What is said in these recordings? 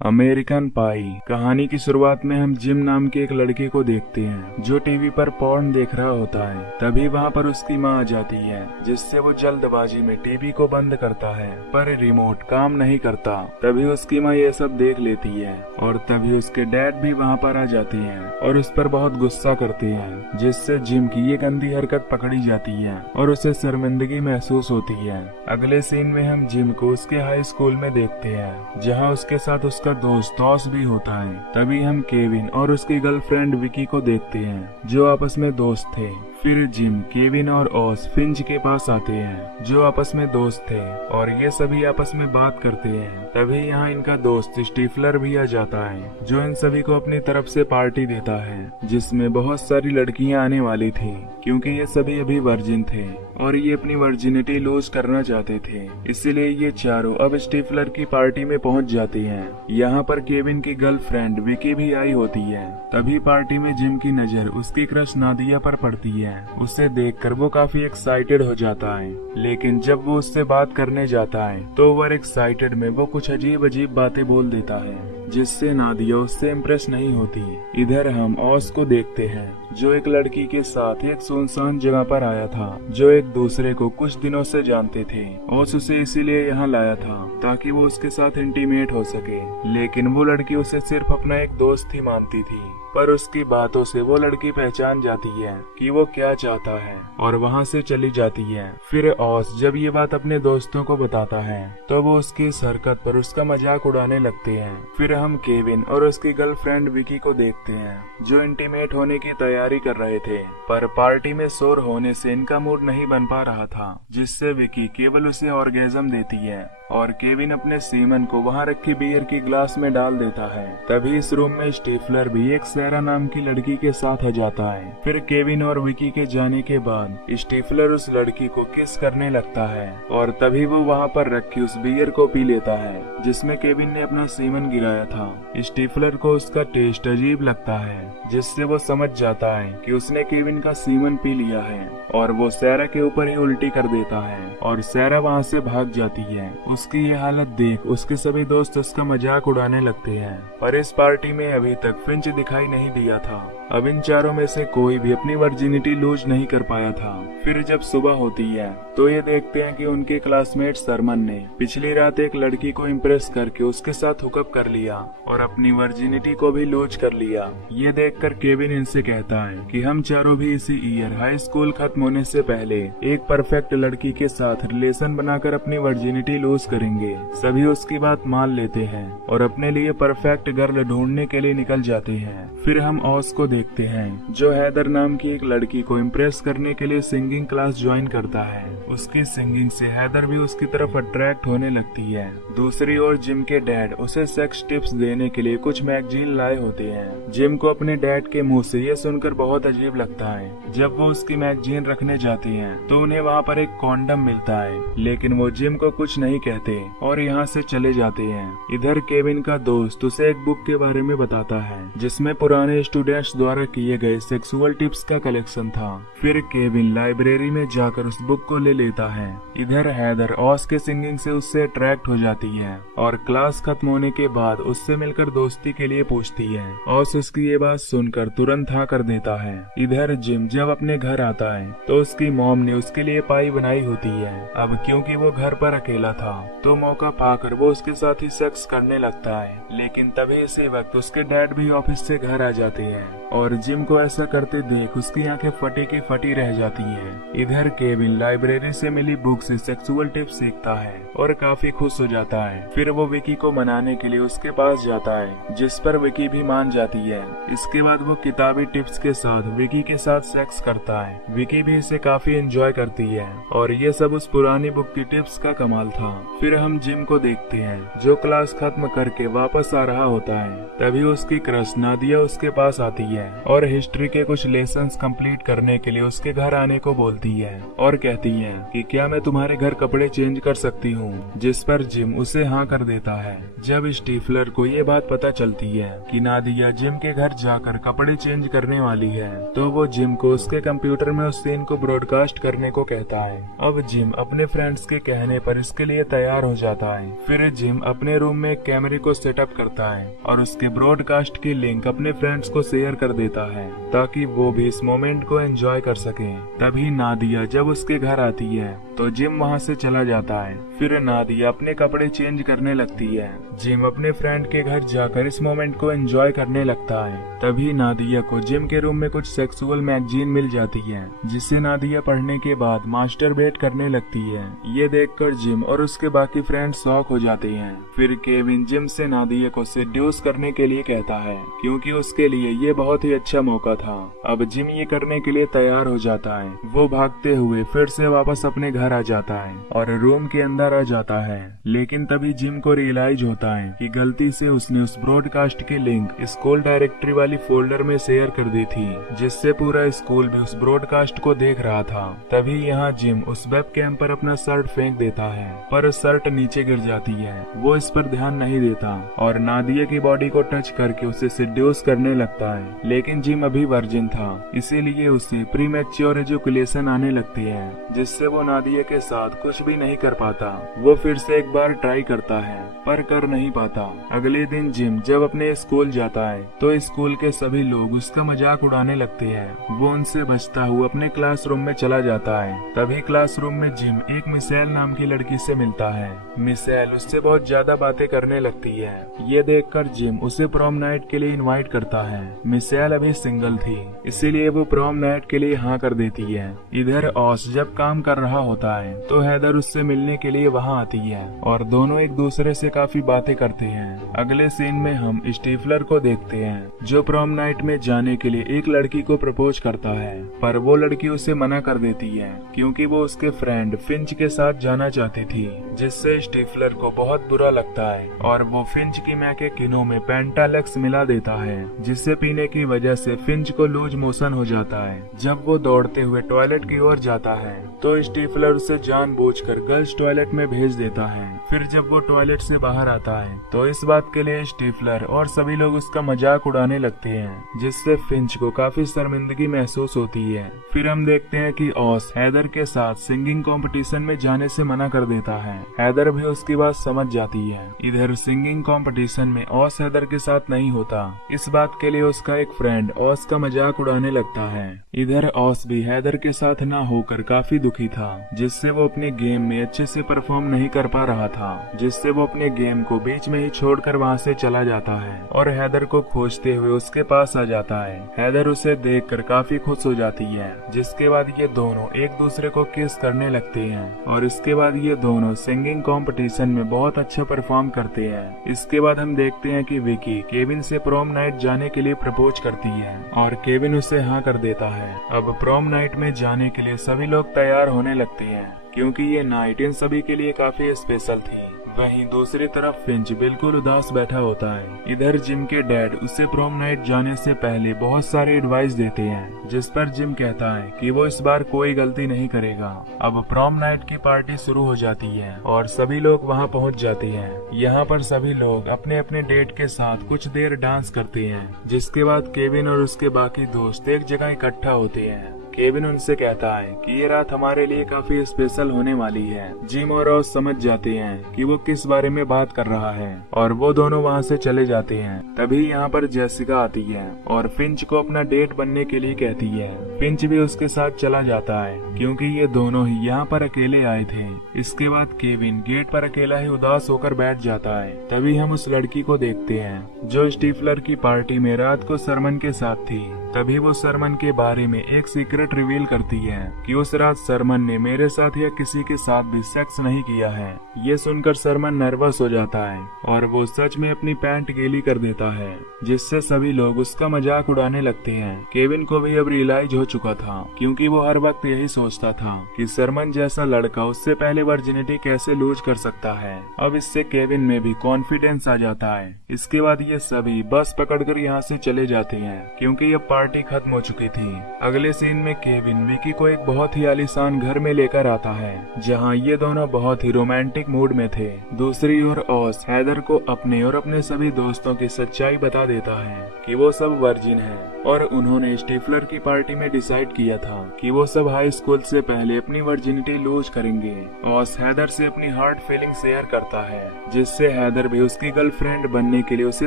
American पाई कहानी की शुरुआत में हम जिम नाम के एक लड़के को देखते हैं जो टीवी पर पॉर्न देख रहा होता है। तभी वहाँ पर उसकी माँ आ जाती है, जिससे वो जल्दबाजी में टीवी को बंद करता है, पर रिमोट काम नहीं करता। तभी उसकी माँ ये सब देख लेती है और तभी उसके डैड भी वहाँ पर आ जाती हैं और उस पर बहुत गुस्सा करती हैं, जिससे जिम की ये गंदी हरकत पकड़ी जाती है और उसे शर्मिंदगी महसूस होती है। अगले सीन में हम जिम को उसके हाई स्कूल में देखते हैं, जहाँ उसके साथ उसका दोस्त ऑस भी होता है। तभी हम केविन और उसकी गर्लफ्रेंड विकी को देखते हैं, जो आपस में दोस्त थे। फिर जिम, केविन और ऑस फिंच के पास आते हैं, जो आपस में दोस्त थे, और ये सभी आपस में बात करते हैं। तभी यहाँ इनका दोस्त स्टीफलर भी आ जाता है, जो इन सभी को अपनी तरफ से पार्टी देता है, जिसमें बहुत सारी लड़कियां आने वाली थी, क्योंकि ये सभी अभी वर्जिन थे और ये अपनी वर्जिनिटी लूज करना चाहते थे। इसीलिए ये चारों अब स्टीफलर की पार्टी में पहुंच जाती हैं। यहाँ पर केविन की गर्लफ्रेंड विकी भी आई होती है। तभी पार्टी में जिम की नजर उसकी क्रश नादिया पर पड़ती है। उसे देखकर वो काफी एक्साइटेड हो जाता है, लेकिन जब वो उससे बात करने जाता है तो ओवर एक्साइटेड में वो कुछ अजीब अजीब बातें बोल देता है, जिससे नादिया उससे इम्प्रेस नहीं होती। इधर हम ऑस को देखते हैं, जो एक लड़की के साथ एक सुनसान जगह पर आया था, जो एक दूसरे को कुछ दिनों से जानते थे। ऑस उसे इसीलिए यहाँ लाया था ताकि वो उसके साथ इंटीमेट हो सके, लेकिन वो लड़की उसे सिर्फ अपना एक दोस्त ही मानती थी। पर उसकी बातों से वो लड़की पहचान जाती है कि वो क्या चाहता है और वहाँ से चली जाती है। फिर ऑस जब ये बात अपने दोस्तों को बताता है तो वो उसकी इस हरकत पर उसका मजाक उड़ाने लगते हैं। फिर हम केविन और उसकी गर्लफ्रेंड विकी को देखते हैं, जो इंटीमेट होने की तैयारी कर रहे थे, पर पार्टी में शोर होने से इनका मूड नहीं बन पा रहा था, जिससे विकी केवल उसे ऑर्गेजम देती है और केविन अपने सीमन को वहाँ रखी बियर की ग्लास में डाल देता है। तभी इस रूम में स्टीफलर भी एक सैरा नाम की लड़की के साथ आ जाता है। फिर केविन और विकी के जाने के बाद स्टीफलर उस लड़की को किस करने लगता है और तभी वो वहाँ पर रखी उस बियर को पी लेता है, जिसमें केविन ने अपना सीमन गिराया था। स्टीफलर को उसका टेस्ट अजीब लगता है, जिससे वो समझ जाता है कि उसने केविन का सीमन पी लिया है और वो सैरा के ऊपर ही उल्टी कर देता है और सैरा वहाँ से भाग जाती है। उसकी ये हालत देख उसके सभी दोस्त उसका मजाक उड़ाने लगते हैं, पर इस पार्टी में अभी तक फिंच दिखाई नहीं दिया था। अब इन चारों में से कोई भी अपनी वर्जिनिटी लूज नहीं कर पाया था। फिर जब सुबह होती है तो ये देखते हैं कि उनके क्लासमेट सरमन ने पिछली रात एक लड़की को इम्प्रेस करके उसके साथ हुकअप कर लिया और अपनी वर्जिनिटी को भी लूज कर लिया। ये देखकर केविन इनसे कहता है कि हम चारों भी इसी ईयर हाई स्कूल खत्म होने से पहले एक परफेक्ट लड़की के साथ रिलेशन बनाकर अपनी वर्जिनिटी लूज करेंगे। सभी उसकी बात मान लेते हैं और अपने लिए परफेक्ट गर्ल ढूंढने के लिए निकल जाते हैं। फिर हम ऑस को देखते हैं, जो हैदर नाम की एक लड़की को इम्प्रेस करने के लिए सिंगिंग क्लास ज्वाइन करता है। उसकी सिंगिंग से हैदर भी उसकी तरफ अट्रैक्ट होने लगती है। दूसरी ओर जिम के डैड उसे सेक्स टिप्स देने के लिए कुछ मैगजीन लाए होते हैं। जिम को अपने डैड के मुंह से यह सुनकर बहुत अजीब लगता है। जब वो उसकी मैगजीन रखने जाती हैं, तो उन्हें वहाँ पर एक कॉन्डम मिलता है, लेकिन वो जिम को कुछ नहीं कहते और यहाँ से चले जाते हैं। इधर केविन का दोस्त उसे एक बुक के बारे में बताता है, जिसमें पुराने स्टूडेंट्स द्वारा किए गए सेक्सुअल टिप्स का कलेक्शन था। फिर केविन लाइब्रेरी में जाकर उस बुक को ले लेता है। इधर हैदर ऑस के सिंगिंग से उससे अट्रैक्ट हो जाती है और क्लास खत्म होने के बाद उससे मिलकर दोस्ती के लिए पूछती है। ऑस उसकी ये बात सुनकर तुरंत हाँ कर देता है। इधर जिम जब अपने घर आता है तो उसकी मॉम ने उसके लिए पाई बनाई होती है। अब क्योंकि वो घर पर अकेला था तो मौका पाकर वो उसके साथ ही सेक्स करने लगता है, लेकिन तभी इसी वक्त उसके डैड भी ऑफिस से घर आ जाते हैं और जिम को ऐसा करते देख उसकी आंखें फटी की फटी रह जाती है। इधर केविन लाइब्रेरी से मिली बुक से सेक्सुअल टिप्स सीखता है और काफी खुश हो जाता है। फिर वो विकी को मनाने के लिए उसके पास जाता है, जिस पर विकी भी मान जाती है। इसके बाद वो किताबी टिप्स के साथ विकी के साथ सेक्स करता है। विकी भी इसे काफी एंजॉय करती है और ये सब उस पुरानी बुक की टिप्स का कमाल था। फिर हम जिम को देखते हैं, जो क्लास खत्म करके वापस आ रहा होता है। तभी उसकी क्रश नादिया उसके पास आती है और हिस्ट्री के कुछ लेसन्स कंप्लीट करने के लिए उसके घर आने को बोलती है और कहती है कि क्या मैं तुम्हारे घर कपड़े चेंज कर सकती हूँ, जिस पर जिम उसे हाँ कर देता है। जब स्टीफलर को ये बात पता चलती है कि नादिया जिम के घर जाकर कपड़े चेंज करने वाली है, तो वो जिम को उसके कंप्यूटर में उस सीन को ब्रॉडकास्ट करने को कहता है। अब जिम अपने फ्रेंड्स के कहने पर इसके लिए तैयार तैयार हो जाता है। फिर जिम अपने रूम में एक कैमरे को सेटअप करता है और उसके ब्रॉडकास्ट की लिंक अपने फ्रेंड्स को शेयर कर देता है ताकि वो भी इस मोमेंट को एंजॉय कर सके। तभी नादिया जब उसके घर आती है तो जिम वहाँ से चला जाता है। फिर नादिया अपने कपड़े चेंज करने लगती है। जिम अपने फ्रेंड के घर जाकर इस मोमेंट को एंजॉय करने लगता है। तभी नादिया को जिम के रूम में कुछ सेक्सुअल मैगजीन मिल जाती है जिसे नादिया पढ़ने के बाद मास्टरबेट करने लगती है। ये देखकर जिम और उसके बाकी फ्रेंड्स शॉक हो जाते हैं। फिर केविन जिम से नादिया को सेड्यूस करने के लिए कहता है क्योंकि उसके लिए ये बहुत ही अच्छा मौका था। अब जिम ये करने के लिए तैयार हो जाता है। वो भागते हुए फिर से वापस अपने घर आ जाता है और रूम के अंदर आ जाता है। लेकिन तभी जिम को रियलाइज होता है कि गलती से उसने उस ब्रॉडकास्ट की लिंक स्कूल डायरेक्टरी वाली फोल्डर में शेयर कर दी थी जिससे पूरा स्कूल भी उस ब्रॉडकास्ट को देख रहा था। तभी यहाँ जिम उस वेब कैम पर अपना शर्ट फेंक देता है पर शर्ट नीचे गिर जाती है। वो इस पर ध्यान नहीं देता और नादिया की बॉडी को टच करके उसे सेड्यूस करने लगता है। लेकिन जिम अभी वर्जिन था इसीलिए उसे प्रीमैच्योर एजुकेशन आने लगती है जिससे वो नादिया के साथ कुछ भी नहीं कर पाता। वो फिर से एक बार ट्राई करता है पर कर नहीं पाता। अगले दिन जिम जब अपने स्कूल जाता है तो स्कूल के सभी लोग उसका मजाक उड़ाने लगते हैं। वो उनसे बचता हुआ अपने क्लासरूम में चला जाता है। तभी क्लासरूम में जिम एक मिशेल नाम की लड़की से मिलता है। मिशेल उससे बहुत ज्यादा बातें करने लगती है। ये देखकर जिम उसे प्रॉम नाइट के लिए इनवाइट करता है। मिशेल अभी सिंगल थी इसीलिए वो प्रॉम नाइट के लिए हाँ कर देती है। इधर ऑस जब काम कर रहा होता है तो हैदर उससे मिलने के लिए वहाँ आती है और दोनों एक दूसरे से काफी बातें करते हैं। अगले सीन में हम स्टीफलर को देखते हैं जो प्रॉम नाइट में जाने के लिए एक लड़की को प्रपोज करता है पर वो लड़की उसे मना कर देती है क्योंकि वो उसके फ्रेंड फिंच के साथ जाना चाहती थी जिससे स्टीफलर को बहुत बुरा लगता है और वो फिंच की मां के किनों में पेंटालेक्स मिला देता है जिससे पीने की वजह से फिंच को लूज मोशन हो जाता है। जब वो दौड़ते हुए टॉयलेट की ओर जाता है तो स्टीफलर उसे जानबूझकर गर्ल्स टॉयलेट में भेज देता है। फिर जब वो टॉयलेट से बाहर आता है तो इस बात के लिए स्टीफलर और सभी लोग उसका मजाक उड़ाने लगते हैं जिससे फिंच को काफी शर्मिंदगी महसूस होती है। फिर हम देखते हैं कि ऑस हैदर के साथ सिंगिंग कंपटीशन में जाने से मना कर देता है। हैदर भी उसकी बात समझ जाती है। इधर सिंगिंग कंपटीशन में ऑस हैदर के साथ नहीं होता। इस बात के लिए उसका एक फ्रेंड ऑस का मजाक उड़ाने लगता है। इधर ऑस भी हैदर के साथ ना होकर काफी दुखी था जिससे वो अपने गेम में अच्छे से परफॉर्म नहीं कर पा रहा था जिससे वो अपने गेम को बीच में ही छोड़कर वहाँ से चला जाता है और हैदर को खोजते हुए उसके पास आ जाता है। हैदर उसे देखकर काफी खुश हो जाती है जिसके बाद ये दोनों एक दूसरे को किस करने लगते हैं और इसके बाद ये दोनों सिंगिंग कंपटीशन में बहुत अच्छा परफॉर्म करते हैं। इसके बाद हम देखते हैं कि विकी केविन से प्रॉम नाइट जाने के लिए प्रपोज करती है और केविन उसे हाँ कर देता है। अब प्रॉम नाइट में जाने के लिए सभी लोग तैयार होने लगते हैं क्योंकि ये नाइट इन सभी के लिए काफी स्पेशल थी। वहीं दूसरी तरफ फिंच बिल्कुल उदास बैठा होता है। इधर जिम के डैड उसे प्रॉम नाइट जाने से पहले बहुत सारे एडवाइस देते हैं जिस पर जिम कहता है कि वो इस बार कोई गलती नहीं करेगा। अब प्रॉम नाइट की पार्टी शुरू हो जाती है और सभी लोग वहां पहुंच जाते हैं। यहाँ पर सभी लोग अपने अपने डेट के साथ कुछ देर डांस करते हैं जिसके बाद केविन और उसके बाकी दोस्त एक जगह इकट्ठा होते हैं। केविन उनसे कहता है कि ये रात हमारे लिए काफी स्पेशल होने वाली है। जिम और रॉस समझ जाते हैं कि वो किस बारे में बात कर रहा है और वो दोनों वहाँ से चले जाते हैं। तभी यहाँ पर जेसिका आती है और फिंच को अपना डेट बनने के लिए कहती है। फिंच भी उसके साथ चला जाता है क्योंकि ये दोनों ही यहाँ पर अकेले आए थे। इसके बाद केविन गेट पर अकेला ही उदास होकर बैठ जाता है। तभी हम उस लड़की को देखते हैं जो स्टीफलर की पार्टी में रात को सरमन के साथ थी। तभी वो सरमन के बारे में एक सीक्रेट रिवील करती है कि उस रात सरमन ने मेरे साथ या किसी के साथ भी सेक्स नहीं किया है। ये सुनकर सरमन नर्वस हो जाता है और वो सच में अपनी पैंट गीली कर देता है जिससे सभी लोग उसका मजाक उड़ाने लगते हैं। केविन को भी अब रियलाइज हो चुका था क्योंकि वो हर वक्त यही सोचता था कि सरमन जैसा लड़का उससे पहले वर्जिनिटी कैसे लूज कर सकता है। अब इससे केविन में भी कॉन्फिडेंस आ जाता है। इसके बाद ये सभी बस पकड़कर यहाँ से चले जाते हैं क्योंकि अब पार्टी खत्म हो चुकी थी। अगले सीन में केविन विकी को एक बहुत ही आलीशान घर में लेकर आता है जहां ये दोनों बहुत ही रोमांटिक मूड में थे। दूसरी ओर ऑस हैदर को अपने और अपने सभी दोस्तों की सच्चाई बता देता है कि वो सब वर्जिन हैं और उन्होंने स्टीफलर की पार्टी में डिसाइड किया था कि वो सब हाई स्कूल से पहले अपनी वर्जिनिटी लूज करेंगे। ऑस हैदर से अपनी हार्ट फीलिंग शेयर करता है जिससे हैदर भी उसकी गर्लफ्रेंड बनने के लिए उसे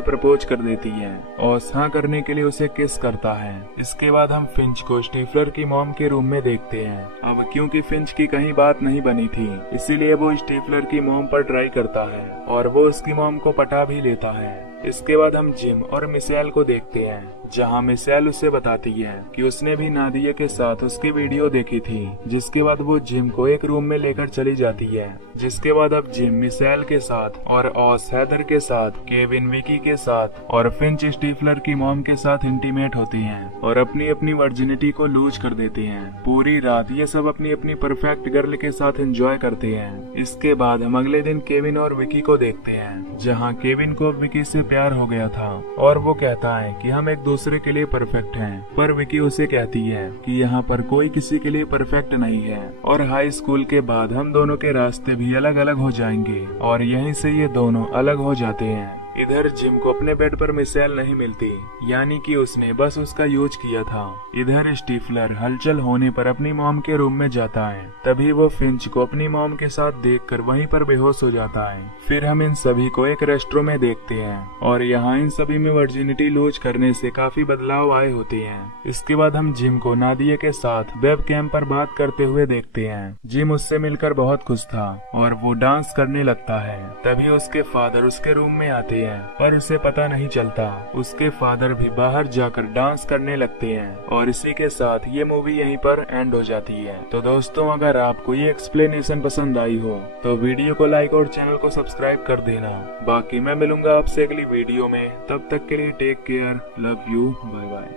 प्रपोज कर देती है। ऑस हाँ करने के लिए उसे किस करता है। इसके बाद हम फिंच को स्टीफलर की मॉम के रूम में देखते हैं। अब क्योंकि फिंच की कहीं बात नहीं बनी थी इसीलिए वो स्टीफलर की मॉम पर ट्राई करता है और वो उसकी मॉम को पटा भी लेता है। इसके बाद हम जिम और मिशेल को देखते हैं जहां मिशेल उसे बताती है कि उसने भी नादिया के साथ उसकी वीडियो देखी थी। जिसके बाद वो जिम को एक रूम में लेकर चली जाती है। जिसके बाद अब जिम मिशेल के साथ और ऑस हैदर के साथ, केविन विकी के साथ और फिंच स्टीफलर की मॉम के साथ इंटीमेट होती हैं और अपनी अपनी वर्जिनिटी को लूज कर देती हैं। पूरी रात ये सब अपनी अपनी परफेक्ट गर्ल के साथ एंजॉय करते हैं। इसके बाद हम अगले दिन केविन और विकी को देखते हैं जहाँ केविन को विकी से प्यार हो गया था और वो कहता है कि हम एक दूसरे के लिए परफेक्ट हैं, पर विकी उसे कहती है कि यहाँ पर कोई किसी के लिए परफेक्ट नहीं है और हाई स्कूल के बाद हम दोनों के रास्ते भी अलग अलग हो जाएंगे और यहीं से ये दोनों अलग हो जाते हैं। इधर जिम को अपने बेड पर मिशेल नहीं मिलती, यानी कि उसने बस उसका यूज किया था। इधर स्टीफलर हलचल होने पर अपनी मॉम के रूम में जाता है। तभी वो फिंच को अपनी मॉम के साथ देखकर वहीं पर बेहोश हो जाता है। फिर हम इन सभी को एक रेस्टोरेंट में देखते हैं और यहाँ इन सभी में वर्जिनिटी लूज करने से काफी बदलाव आए होते हैं। इसके बाद हम जिम को नादिया के साथ वेब कैम पर बात करते हुए देखते हैं। जिम उससे मिलकर बहुत खुश था और वो डांस करने लगता है। तभी उसके फादर उसके रूम में आते हैं पर उसे पता नहीं चलता। उसके फादर भी बाहर जाकर डांस करने लगते हैं और इसी के साथ ये मूवी यहीं पर एंड हो जाती है। तो दोस्तों अगर आपको ये एक्सप्लेनेशन पसंद आई हो तो वीडियो को लाइक और चैनल को सब्सक्राइब कर देना। बाकी मैं मिलूंगा आपसे अगली वीडियो में, तब तक के लिए take care, love you, bye bye.